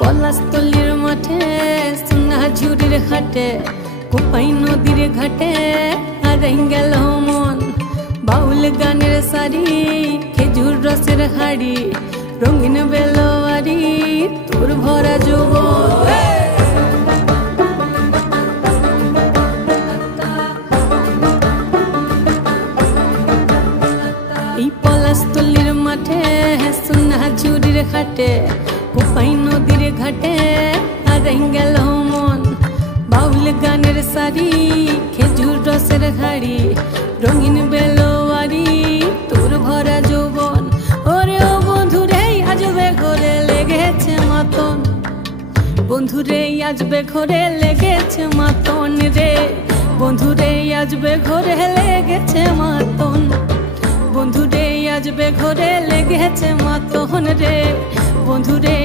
পলাশতলির মাঠে সোনাঝুরির হাটে কোপাই নদীর ঘাটে হারাই গেল মন। বাউল গানের শাড়ি খেজুর রসের হাড়ি রঙিন বেলোয়ারি তোর ভরা যৌবন। এই পলাশতলির মাঠে সোনাঝুরির হাটে কোপাই নদীর ঘাটে হারাই গেল মন। বাউল গানের শাড়ি খেজুর রসের হাড়ি রঙিন বেলোয়ারি তোর ভরা যৌবন। ওরে ও বন্ধুরে আজবে ঘরে লেগেছে মাতন, বন্ধুরে আজবে ঘরে লেগেছে মাতন রে, বন্ধুরে আজবে ঘরে লেগেছে মাতন, বন্ধুরে আজবে ঘরে লেগেছে মাতন রে, বন্ধুরে।